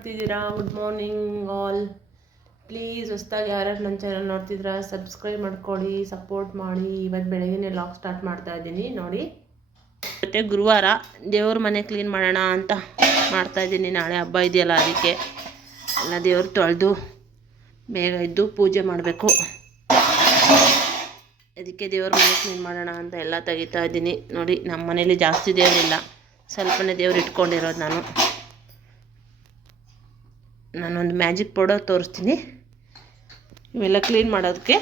ಮಾಡ್ತಿದ್ದೀರಾ? Good morning all. Please ಹೊಸದಾಗಿ ಯಾರ್ಯಾರು ನನ್ನ ಚಾನಲ್ ನೋಡ್ತಿದ್ದೀರಾ ಸಬ್ಸ್ಕ್ರೈಬ್ ಮಾಡ್ಕೊಳ್ಳಿ, ಸಪೋರ್ಟ್ ಮಾಡಿ. ಇವತ್ತು ಬೆಳಗ್ಗೆ ಲಾಗ್ ಸ್ಟಾರ್ಟ್ ಮಾಡ್ತಾ ಇದ್ದೀನಿ ನೋಡಿ. ಮತ್ತು ಗುರುವಾರ ದೇವ್ರ ಮನೆ ಕ್ಲೀನ್ ಮಾಡೋಣ ಅಂತ ಮಾಡ್ತಾ ಇದ್ದೀನಿ. ನಾಳೆ ಹಬ್ಬ ಇದೆಯಲ್ಲ, ಅದಕ್ಕೆ ಎಲ್ಲ ದೇವ್ರು ತೊಳೆದು ಬೇಗ ಇದ್ದು ಪೂಜೆ ಮಾಡಬೇಕು. ಅದಕ್ಕೆ ದೇವ್ರ ಮನೆ ಕ್ಲೀನ್ ಮಾಡೋಣ ಅಂತ ಎಲ್ಲ ತೆಗಿತಾ ಇದ್ದೀನಿ ನೋಡಿ. ನಮ್ಮ ಮನೇಲಿ ಜಾಸ್ತಿ ದೇವರಿಲ್ಲ, ಸ್ವಲ್ಪನೇ ದೇವ್ರು ಇಟ್ಕೊಂಡಿರೋದು. ನಾನೊಂದು ಮ್ಯಾಜಿಕ್ ಪೌಡರ್ ತೋರಿಸ್ತೀನಿ, ಇವೆಲ್ಲ ಕ್ಲೀನ್ ಮಾಡೋದಕ್ಕೆ.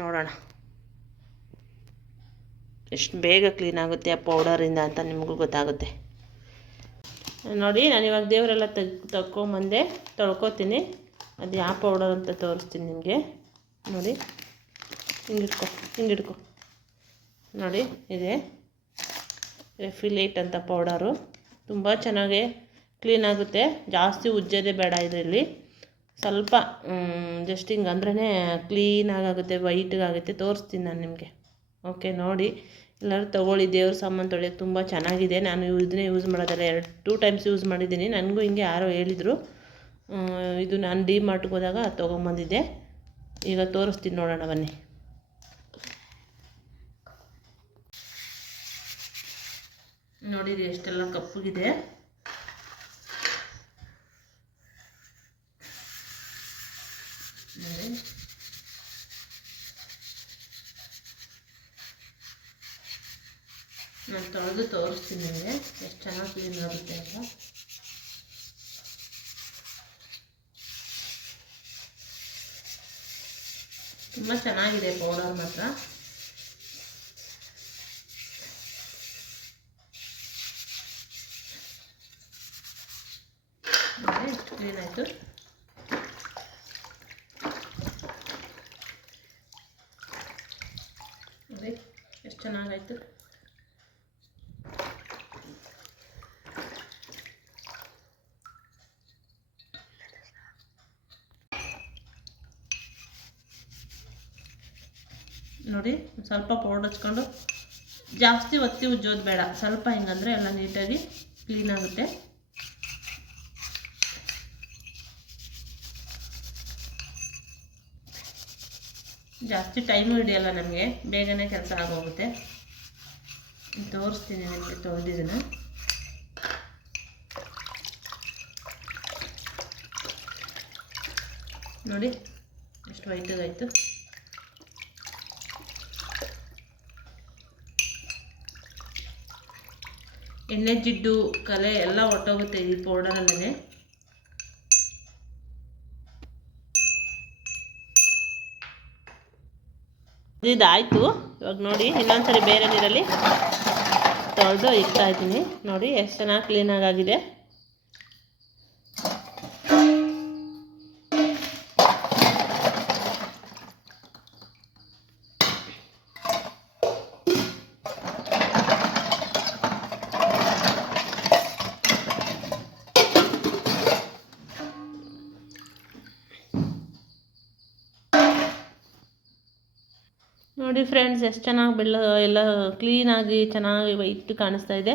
ನೋಡೋಣ ಎಷ್ಟು ಬೇಗ ಕ್ಲೀನ್ ಆಗುತ್ತೆ ಆ ಪೌಡರಿಂದ ಅಂತ ನಿಮಗೂ ಗೊತ್ತಾಗುತ್ತೆ ನೋಡಿ. ನಾನು ಇವಾಗ ದೇವರೆಲ್ಲ ತಗೊಂಬಂದೆ, ತೊಳ್ಕೊತೀನಿ. ಅದು ಯಾವ ಪೌಡರ್ ಅಂತ ತೋರಿಸ್ತೀನಿ ನಿಮಗೆ ನೋಡಿ. ಹಿಂಗಿಡ್ಕೊ ನೋಡಿ. ಇದೆ ರೆಫಿಲೇಟ್ ಅಂತ ಪೌಡರು, ತುಂಬ ಚೆನ್ನಾಗಿ ಕ್ಲೀನ್ ಆಗುತ್ತೆ. ಜಾಸ್ತಿ ಉಜ್ಜೋದೇ ಬೇಡ ಇದರಲ್ಲಿ, ಸ್ವಲ್ಪ ಜಸ್ಟ್ ಹಿಂಗೆ ಅಂದ್ರೇ ಕ್ಲೀನಾಗುತ್ತೆ, ವೈಟ್ಗಾಗುತ್ತೆ. ತೋರಿಸ್ತೀನಿ ನಾನು ನಿಮಗೆ. ಓಕೆ ನೋಡಿ, ಎಲ್ಲರೂ ತೊಗೊಳ್ಳಿ. ದೇವ್ರ ಸಾಮಾನು ತೊಳೆಯೋಕ್ಕೆ ತುಂಬ ಚೆನ್ನಾಗಿದೆ. ನಾನು ಇದನ್ನೇ ಯೂಸ್ ಮಾಡೋದಲ್ಲ, 2 ಟೈಮ್ಸ್ ಯೂಸ್ ಮಾಡಿದ್ದೀನಿ. ನನಗೂ ಹಿಂಗೆ ಯಾರೋ ಹೇಳಿದರು. ಇದು ನಾನು ಡಿ ಮಾರ್ಟ್ಗೆ ಹೋದಾಗ ತೊಗೊಂಬಂದಿದ್ದೆ. ಈಗ ತೋರಿಸ್ತೀನಿ, ನೋಡೋಣ ಬನ್ನಿ. ನೋಡಿರಿ ಎಷ್ಟೆಲ್ಲ ಕಪ್ಪಗಿದೆ. ನಾನು ತೊಳೆದು ತೋರಿಸ್ತೀನಿ ನಿಮಗೆ ಎಷ್ಟು ಚೆನ್ನಾಗಿ ಕ್ಲೀನ್ ಆಗುತ್ತೆ ಅಂತ. ತುಂಬ ಚೆನ್ನಾಗಿದೆ ಪೌಡರ್ ಮಾತ್ರ. ಎಷ್ಟು ಕ್ಲೀನ್ ಆಯಿತು. ನೋಡಿ ಎಷ್ಟು ಚೆನ್ನಾಗಾಯಿತು. ನೋಡಿ, ಸ್ವಲ್ಪ ಪೌಡರ್ ಹಚ್ಕೊಂಡು ಜಾಸ್ತಿ ಒತ್ತಿ ಉಜ್ಜೋದು ಬೇಡ, ಸ್ವಲ್ಪ ಹಿಂಗಂದರೆ ಎಲ್ಲ ನೀಟಾಗಿ ಕ್ಲೀನ್ ಆಗುತ್ತೆ. ಜಾಸ್ತಿ ಟೈಮು ಹಿಡಿಯಲ್ಲ ನಮಗೆ, ಬೇಗನೆ ಕೆಲಸ ಆಗೋಗುತ್ತೆ. ತೋರಿಸ್ತೀನಿ ನಿಮಗೆ ತೊಳೆದಿದ್ದನ್ನು ನೋಡಿ ಎಷ್ಟು ವೈಟಾಗಾಯಿತು. ಎಣ್ಣೆ ಜಿಡ್ಡು ಕಲೆ ಎಲ್ಲ ಹೊಟ್ಟೋಗುತ್ತೆ ಈ ಪೌಡರಲ್ಲೇ. ಇದಾಯಿತು. ಇವಾಗ ನೋಡಿ, ಇನ್ನೊಂದ್ಸರಿ ಬೇರೆ ನೀರಲ್ಲಿ ತೊಳೆದು ಇಡ್ತಾ ಇದ್ದೀನಿ. ನೋಡಿ ಎಷ್ಟು ಚೆನ್ನಾಗಿ ಕ್ಲೀನಾಗಿದೆ. ನೋಡಿ ಫ್ರೆಂಡ್ಸ್, ಎಷ್ಟು ಚೆನ್ನಾಗಿ ಎಲ್ಲ ಕ್ಲೀನಾಗಿ ಚೆನ್ನಾಗಿ ವೈಟ್ ಕಾಣಿಸ್ತಾ ಇದೆ.